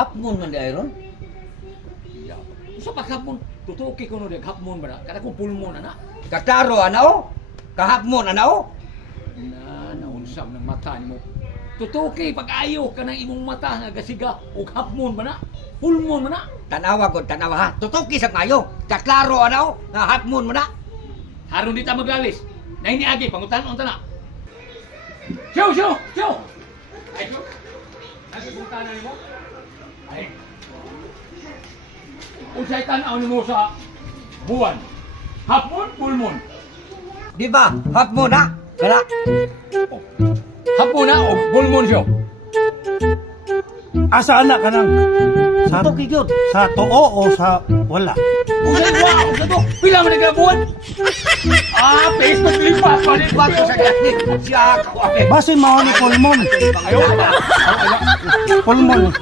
Hapmon man di ayron. Ya. Sa paghapon, tutuki ko no di hapon ba na? Kada ko pulmon ana. Kataro anao. Kahapmon anao. Na naunsam ng mata nimo. Tutuki pag-ayo ka ng imong mata nga gasiga ug hapon ba na? Pulmon ba na? Tanawa ko, tanawa ha. Tutuki sa kayo. Kaklaro anao. Nga hapmon mo na. Haron di ta maglalis. Na iniagi pangutan-on ta na. Siyo! Ay, siyo. Nasa punta na nimo? Ay. Unsay tan-aw nimo sa buwan? Hapon, pulmon. Di ba? Hapmon na. Kala. Hapon na o pulmon siyo? Asa anak ka nang? Sa, Tutuki yun. sa too o sa wala? Unsay wow sa to? Pila man nga buwan? Facebook lipat pa ni Bago sa gasnik. Siya ako. Basoy mao ni pulmon. Ayo. Pulmon.